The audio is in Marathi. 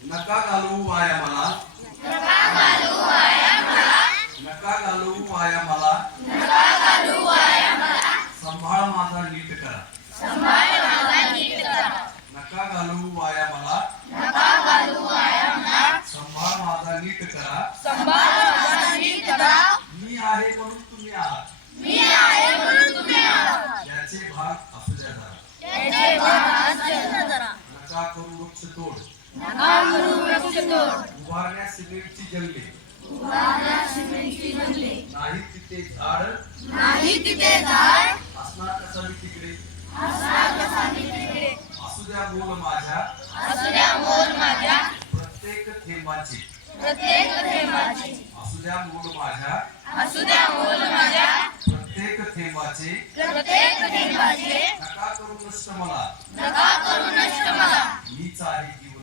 नका घालू वाया मला, नका घालू वाया मला, नका घालू वाया मला, नका घालू वाया मला, सांभाळ माझा नीट करा. सांभाळ माझा नीट करा. नका घालू वाया मला, नका घालू वाया मला, सांभाळ माझा नीट करा. सांभाळ माझा नीट करा. मी आहे म्हणून तुम्ही आहात, मी आहे म्हणून तुम्ही आहात. याचे भाग असू द्या जरा. याचे भाग असू द्या जरा. नका करू वृक्ष तोड, नका करू वृक्षतोड. उभारण्या सिमेंटची जंगले, उभारण्या सिमेंटची जंगले. नाही तिथे झाड, नाही तिथे झाड, असणार कसा मी तिकडे. असणार कसा मी तिकडे. असू द्या मोल माझ्या असू द्या मोल माझ्या प्रत्येक थेंबाची, प्रत्येक थेंबाची. असू द्या मोल माझ्या असू द्या मोल माझ्या प्रत्येक थेंबाचे. प्रत्येक थेंबाचे. नका करू नष्ट मला, नका करू नष्ट मला. मीच आहे जीवन